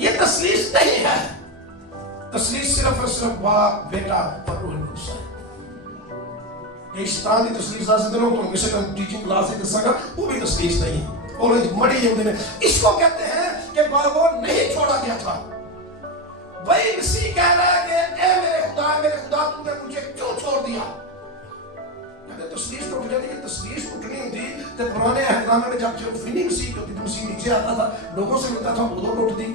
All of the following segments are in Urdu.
یہ تسلیس نہیں ہے. تسلیس صرف اور صرف باپ بیٹا اور روح القدس ہے. یہ شیطان کی تسلیس حاصل کرو تو کسی کا ٹیچنگ کلاس سے دسا گا وہ بھی تسلیس نہیں ہے. اور مڑی ہے اس کو کہتے ہیں کہ وہ نہیں چھوڑا گیا تھا. وہی مسیح کہہ رہا ہے کہ اے میرے خدا تم نے مجھے کیوں چھوڑ دیا. تسلیس ٹوٹ جاتی ہے. تسلیس ٹوٹنی ہوتی تو پرانے احکام میں جب فنی مسیح ہوتی تو مسیح نیچے آتا تھا لوگوں سے ملتا تھا ادو ٹوٹ دی.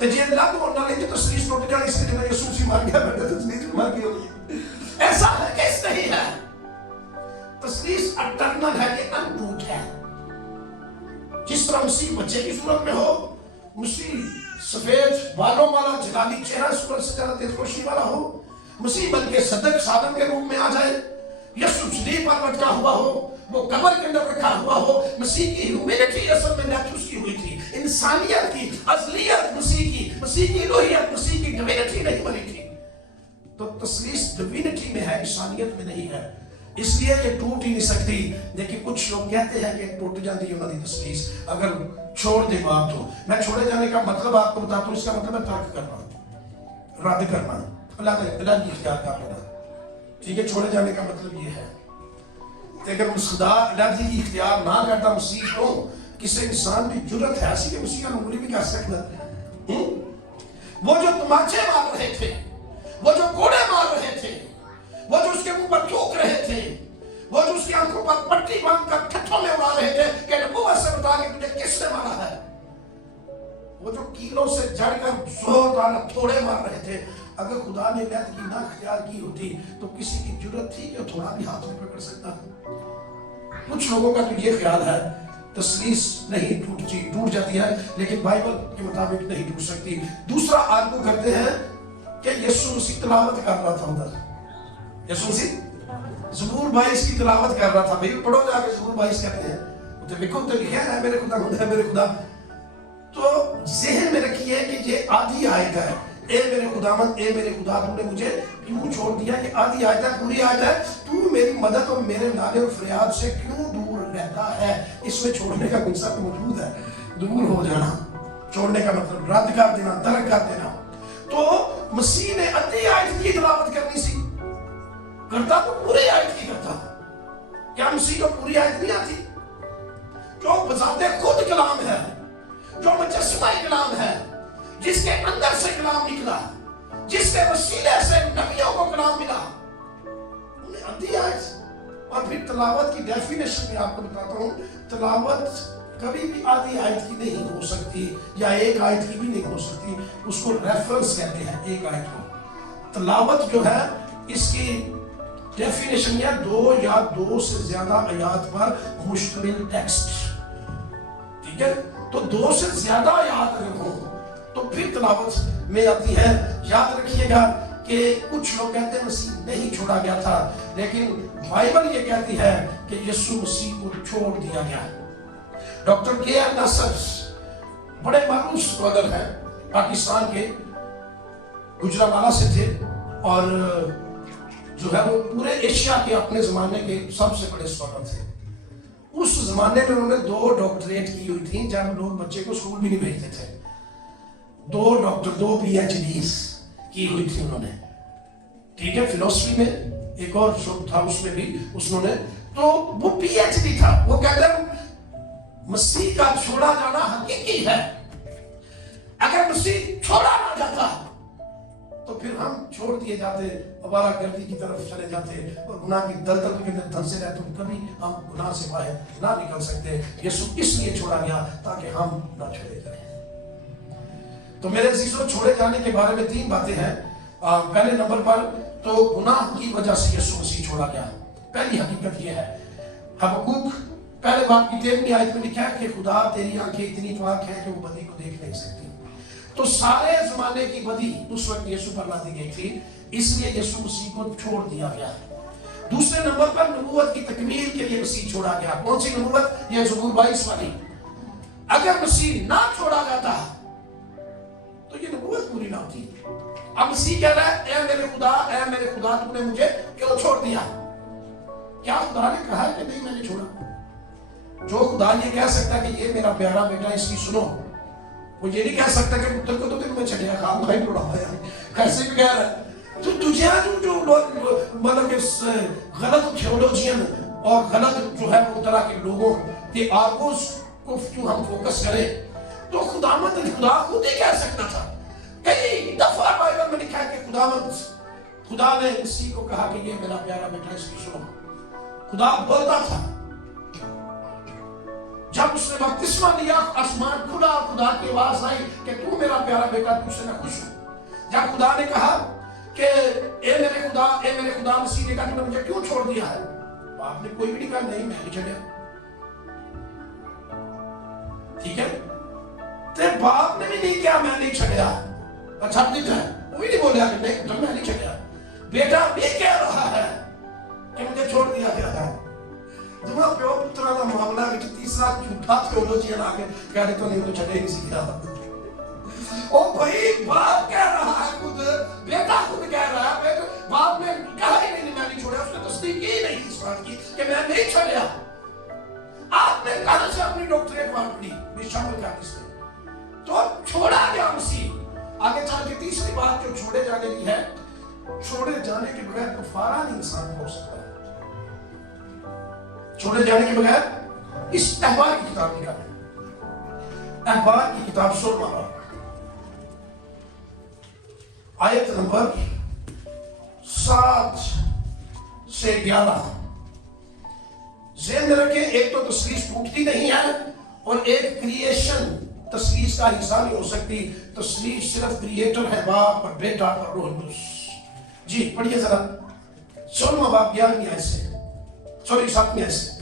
تو جی لگ ہونا نہیں تو تسلیس ٹوٹ جائے اس لیے یسوع مسیح مر گیا بیٹا تسلیس مر گئی ہوگی. ایسا ہے کس نہیں ہے. تسلیس اٹرنل ہے کہ انروٹ ہے. جس طرح مسیح بچے کی صورت میں ہو مسیح سفید بالوں والا جلالی چہرہ سورج سے زیادہ تیز روشنی والا ہو مسیح بلکہ صدق صادق کے روپ میں آ جائے یسوع صلیب پر لٹکا ہوا ہو وہ قبر کے اندر رکھا ہوا ہو. مسیح کی ہیومینٹی اصل میں نیچرس کی ہوئی تھی. انسانیت کی ازلیت مسیح کی الوہیت مسیح کی ڈیوینٹی نہیں بنی تھی. تو تسلیس ڈیوینٹی میں ہے انسانیت میں نہیں ہے. اس لیے یہ ٹوٹ ہی نہیں سکتی. لیکن کچھ لوگ کہتے ہیں کہ ٹوٹ جاتی ہے انہوں نے تسلیس اگر چھوڑ دے بات تو. میں چھوڑے جانے کا مطلب آپ کو بتاتا ہوں. اس کا مطلب ہے ترک کرنا رد کرنا اللہ کی اختیار کا ہونا. ٹھیک ہے چھوڑے جانے کا مطلب یہ ہے کہ اگر خدا اللہ کی اختیار نہ کرتا مسیح کو کسی انسان کی جرت ہے ایسی کہ مسیح کا انگلی بھی کر سکتا. وہ جو تماچے مار رہے تھے وہ جو کوڑے مار رہے تھے وہ جو اس کے منہ پر تھوک رہے تھے وہ جو اس کی آنکھوں پر پٹی باندھ کر ٹھٹھوں میں اڑا رہے تھے کہ نبوت سے بتا کہ تجھے کس نے مارا ہے. وہ جو کیلوں سے جڑ کر زور دار تھوڑے مار رہے تھے اگر خدا نے نیت کی نہ اختیار کی ہوتی تو کسی کی جرت تھی کہ تھوڑا بھی ہاتھ میں پکڑ سکتا. کچھ لوگوں کا تو یہ خیال ہے تسلیس نہیں ٹوٹ جاتی ہے لیکن بائبل کے مطابق نہیں ٹوٹ سکتی. دوسرا آرگو کرتے ہیں کہ یسوع مسیح تلاوت کر رہا تھا ادھر. یسوع مسیح زبور 22 کی تلاوت کر رہا تھا. بھائی پڑھو جا کے زبور 22 کہتے ہیں تو لکھو تو لکھا ہے میرے خدا. تو ذہن میں رکھیے کہ یہ آدھی آیت ہے. اے میرے خداوند اے میرے خدا تو نے مجھے کیوں چھوڑ دیا. یہ آدھی آیت ہے پوری آیت ہے. تو میری مدد اور میرے نالے اور فریاد سے کیوں دور رہتا ہے. اس میں چھوڑنے کا کنسپٹ موجود ہے. دور ہو جانا چھوڑنے کا مطلب رد کر دینا ترک کر دینا. تو مسیح نے آدھی آیت کی تلاوت کرنی سی کرتا تو پوری آیت کی کرتا. کیا مسیح کو پوری آیت نہیں آتی جو بذات خود کلام ہے جو مجسمہ کلام ہے جس کے اندر سے کلام نکلا جس کے وسیلے سے نبیوں کو کلام ملا انہیں آدھی آیت. اور پھر تلاوت کی ڈیفینیشن میں آپ کو بتاتا ہوں. تلاوت کبھی بھی آدھی آیت کی نہیں ہو سکتی یا ایک آیت کی بھی نہیں ہو سکتی. اس کو ریفرنس کہتے ہیں ایک آیت کو. تلاوت جو ہے اس کی ڈیفینیشن ہے 2 یا 2 سے زیادہ آیات پر مشتمل ٹیکسٹ. ٹھیک ہے تو 2 سے زیادہ آیات اگر ہو تو پھر تلاوت میں آتی ہے. یاد رکھیے گا کہ کچھ لوگ کہتے ہیں مسیح نہیں چھوڑا گیا تھا لیکن بائبل یہ کہتی ہے کہ یسوع مسیح کو چھوڑ دیا گیا. ڈاکٹر کے آر ناصر بڑے معروف اسکالر ہیں پاکستان کے گجرانوالہ سے تھے اور جو ہے وہ پورے ایشیا کے اپنے زمانے کے سب سے بڑے اسکالر تھے. اس زمانے میں انہوں نے 2 ڈاکٹریٹ کی ہوئی تھی جب لوگ بچے کو اسکول بھی نہیں بھیجتے تھے. 2 ڈاکٹر 2 پی ایچ ڈیز کی ہوئی تھی انہوں نے. ٹھیک ہے فلسفی میں ایک اور شعبہ تھا اس میں بھی انہوں نے تو وہ پی ایچ ڈی تھا. وہ کہتے ہیں مسیح کا چھوڑا جانا حقیقی ہے. اگر مسیح چھوڑا نہ جاتا تو پھر ہم چھوڑ دیے جاتے ہمارا گردی کی طرف چلے جاتے اور گناہ کی دلدل کے اندر دھنسے رہتے تو کبھی ہم گناہ سے باہر نہ نکل سکتے. یسوع اس لیے چھوڑا گیا تاکہ ہم نہ چھوڑے جائیں. تو میرے عزیزوں چھوڑے جانے کے بارے میں 3 باتیں ہیں. پہلے نمبر پر تو گناہ کی وجہ سے یسوع مسیح چھوڑا گیا. پہلی حقیقت یہ ہے. حبقوق پہلے باب کی 13ویں آیت میں لکھا ہے کہ خدا تیری آنکھیں اتنی پاک ہیں کہ وہ بدی کو دیکھ نہیں سکتی. تو سارے زمانے کی بدی اس وقت یسوع پر لا دی گئی تھی اس لیے یسوع مسیح کو چھوڑ دیا گیا. دوسرے نمبر پر نبوت کی تکمیل کے لیے مسیح چھوڑا گیا. کون سی نبوت؟ یہ زبور 22 والی. اگر مسیح نہ چھوڑا جاتا تو یہ نبوت پوری نہ ہوتی. اب مسیح کہہ رہا ہے اے میرے خدا تم نے مجھے کیوں چھوڑ دیا. کیا خدا نے کہا ہے کہ نہیں میں نے چھوڑا؟ جو خدا یہ کہہ سکتا ہے کہ یہ میرا پیارا بیٹا اس کی سنو وہ یہ نہیں کہہ سکتا کہ پتر کو تو دن میں چلے خام بھائی پڑھایا کیسے بھی کہہ رہا ہے. تو تجھے جو لوگ مطلب کہ غلط تھیولوجین اور غلط جو ہے وہ طرح کے لوگوں کے آرگوز کو جو ہم فوکس کریں تو خداوند خدا خود ہی کہہ سکتا تھا. کئی دفعہ بائبل میں لکھا ہے کہ خدا نے مسیح کو کہا کہ یہ میرا پیارا بیٹا اس کی سنو. خدا بولتا تھا. جب اس نے بپتسمہ لیا آسمان کھلا اور خدا کی آواز آئی کہ تو میرا پیارا بیٹا تجھ سے میں خوش ہوں. جب خدا نے کہا کہ اے میرے خدا مسیح نے کہا کہ مجھے کیوں چھوڑ دیا ہے؟ باپ نے کوئی بھی نہیں کہا نہیں میں نہیں چھڑیا. ٹھیک ہے تے باپ نے بھی نہیں کہا میں نہیں چھڑیا. اچھا نہیں ہے وہ بھی نہیں بولیا کہ نہیں تو میں نہیں چھڑیا. بیٹا بھی کہہ رہا ہے کہ مجھے چھوڑ دیا گیا ہے. دونوں پیو پترا کا معاملہ ہے کہ تیسرا جھوٹا تھیولوجین آ کے کہہ رہے تو نہیں تو چھڑے نہیں سیکھا. اور بھائی باپ کہہ رہا ہے خود بیٹا خود کہہ رہا ہے بیٹا باپ نے کہا ہی نہیں میں نہیں چھوڑا. اس نے تصدیق کی نہیں اس بات کی کہ میں نہیں چھڑیا. آپ نے کہاں سے اپنی ڈاکٹریٹ پڑھی بھی شامل کیا کس نے تو چھوڑا گیا مسیح. آگے چل کے تیسری بات جو چھوڑے جانے کی ہے چھوڑے جانے کے بغیر کفارہ نہیں انسان ہو سکتا ہے. چھوڑے جانے کے بغیر اس احبار کی کتاب نکالیں. احبار کی کتاب 16 آیت نمبر 7 سے 11 ذہن میں رکھیں. ایک تو تثلیث ٹوٹتی نہیں ہے اور ایک کریشن تثلیث کا حصہ نہیں ہو سکتی. تثلیث صرف کریٹر ہے باپ اور بیٹا اور روح القدس. جی پڑھیے ذرا 16واں باب 11ویں آیت سے 7ویں آیت سے.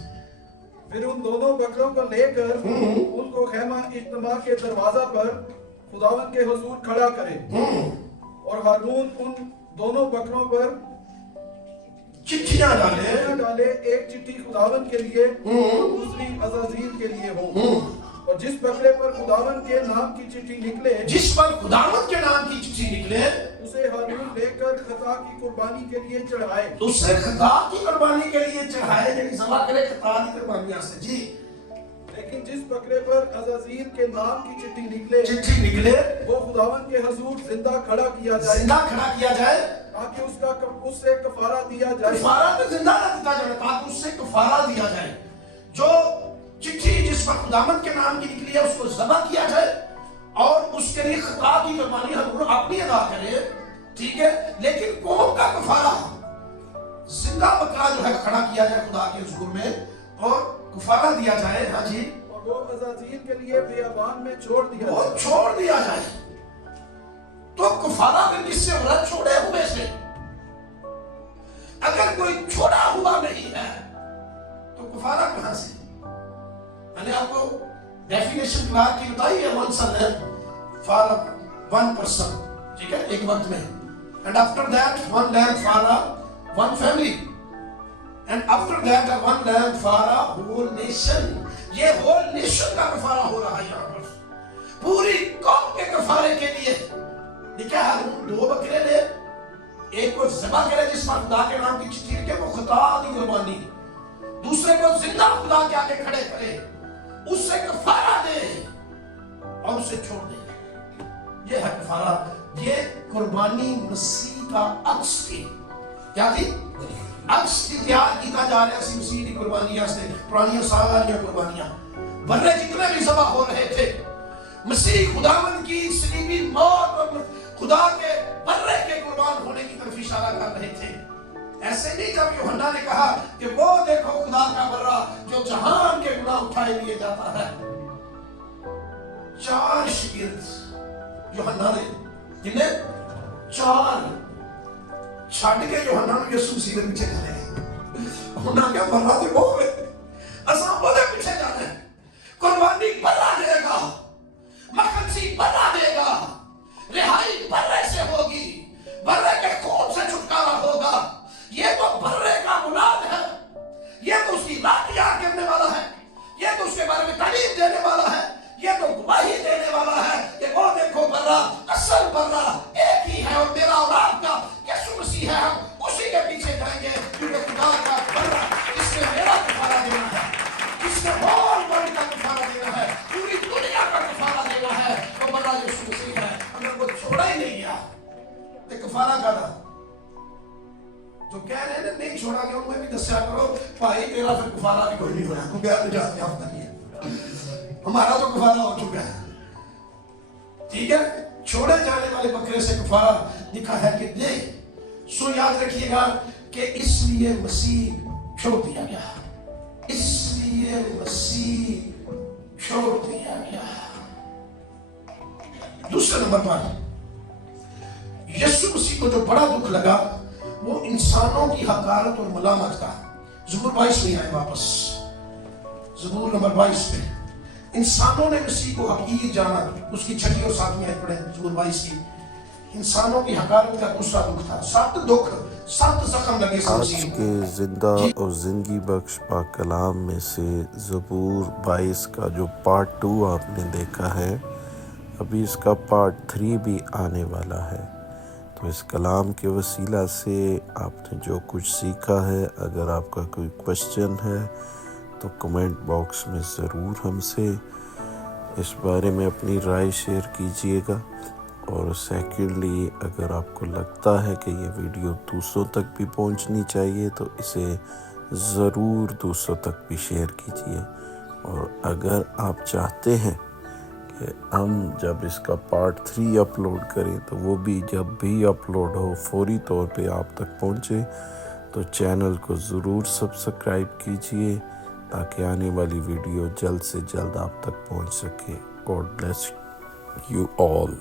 پھر ان دونوں بکروں کو لے کر ان کو خیمہ اجتماع کے دروازہ پر خداوند کے حضور کھڑا کرے اور ہارون ان دونوں بکروں پر چٹھیاں ڈالے. ایک چٹھی خداوند کے لیے دوسری عزازیل کے لیے ہو. اور جس بکرے پر خداوند کے نام کی چٹھی نکلے اسے ہارون لے کر خطا کی قربانی کے لیے چڑھائے. یعنی ذبح کرے خطا کی قربانی سے. جی لیکن جس بکرے پر عزازیل کے نام کی چٹھی نکلے وہ خداوند کے حضور زندہ کھڑا کیا جائے تاکہ اس سے کفارہ دیا جائے. کفارہ تو زندہ نہ دیتا جائے تاکہ اس سے کفارہ دیا جائے. جو چٹھی جس پر خداوند کے نام کی نکلی ہے اس کو ذبح کیا جائے اور اس کے لیے خطا کی قربانی حضور اپنی ادا کرے. ٹھیک ہے لیکن قوم کا کفارہ زندہ بکرا جو ہے کھڑا کیا جائے خدا کے حضور میں اور کفارہ دیا جائے. ہاں جی اور وہ عزازیل کے لیے بیابان میں چھوڑ دیا جائے. تو کفارہ پھر کس سے ہو رہا ہے؟ چھوڑے ہوئے سے. اگر کوئی چھوڑا ہوا نہیں ہے تو کفارہ کہاں سے؟ میں نے آپ کو ڈیفینیشن کلار کی بتائی ہے. one son lamb for one person. ٹھیک ہے ایک وقت میں. and after that one lamb for one family. and after that one lamb for a whole nation. یہ whole nation کا کفارہ ہو رہا ہے یہاں پر. پوری قوم کے کفارے کے لیے لکھا ہے 2 بکرے لے. ایک کو ذبح کرے جس پر خدا کے نام کی چٹھی لکھے وہ خطا کی قربانی. دوسرے کو زندہ خدا کے آگے کھڑے کرے اس سے کفارہ دے اور اسے چھوڑ دے. یہ ہے کفارہ. یہ قربانی مسیح کا عکس تھی. کیا تھی؟ عکس تیار کیتا جا رہا ہے مسیح کی قربانیاں سے. پرانیاں ساریاں قربانیاں بننے جتنے بھی ذبح ہو رہے تھے مسیح خداوند کی صلیبی موت اور خدا کے برے کے قربان ہونے کی طرف اشارہ کر رہے تھے. ایسے نہیں جب یوحنا نے کہا کہ وہ دیکھو خدا کا برا جو جہان کے گناہ اٹھائے لیے جاتا ہے. 4 شاگرد یوحنا نے جنہیں 4 چھڑ کے یوحنا نے یسوع مسیح کے پیچھے چلے گئے. انہوں نے کہا برا دے وہ اساں وہ دے پیچھے جانا ہے. قربانی برا دے گا, مقدسی برا دے گا, رہائی برے سے ہوگی, برے کے خون سے چھٹکارا ہوگا. یہ تو برے کا اولاد ہے, یہ تو اس کی رات یاد کرنے والا ہے, یہ تو اس کے بارے میں تعلیم دینے والا ہے, یہ تو گواہی دینے والا ہے کہ وہ دیکھو برا اصل برا ایک ہی ہے اور میرا اولاد کا یسوع مسیح ہے. ہم اسی کے پیچھے جائیں گے کیونکہ خدا کا برا جس نے میرا کفارہ دینا ہے, جس نے ہول ورلڈ کا کفارہ دینا ہے, پوری دنیا کا کفارہ دینا ہے, وہ گے ان میں بھی دسیا کرو بھائی تیرا پھر کفارہ بھی کوئی نہیں ہوا کیونکہ آپ نجات یافتہ نہیں ہے، ہمارا تو کفارہ ہو چکا ہے. ٹھیک ہے، چھوڑے جانے والے بکرے سے کفارہ لکھا ہے کہ دے. سو یاد رکھیے گا کہ اس لیے مسیح چھوڑ دیا گیا، اس لیے مسیح چھوڑ دیا گیا. دوسرے نمبر پر یسوع مسیح کو جو بڑا دکھ لگا وہ انسانوں کی حقارت اور ملامت کا. زبور 22 میں آئے واپس، زبور نمبر 22 پہ انسانوں نے مسیح کو حقیر جانا. اس کی 6 اور 7 آیت پڑھیں زبور 22 کی. انسانوں کی حقارت کا دوسرا دکھ تھا. 7 دکھ، 7 زخم لگے آج کے زندہ اور زندگی بخش پاک کلام میں سے زبور 22 کا جو پارٹ 2 آپ نے دیکھا ہے، ابھی اس کا پارٹ 3 بھی آنے والا ہے. تو اس کلام کے وسیلہ سے آپ نے جو کچھ سیکھا ہے، اگر آپ کا کوئی کوشچن ہے تو کمنٹ باکس میں ضرور ہم سے اس بارے میں اپنی رائے شیئر کیجیے گا. اور سیکنڈلی، اگر آپ کو لگتا ہے کہ یہ ویڈیو دوسروں تک بھی پہنچنی چاہیے تو اسے ضرور دوسروں تک بھی شیئر کیجیے. اور اگر آپ چاہتے ہیں کہ ہم جب اس کا پارٹ 3 اپلوڈ کریں تو وہ بھی جب بھی اپلوڈ ہو فوری طور پہ آپ تک پہنچے، تو چینل کو ضرور سبسکرائب کیجیے تاکہ آنے والی ویڈیو جلد سے جلد آپ تک پہنچ سکے. God bless you all.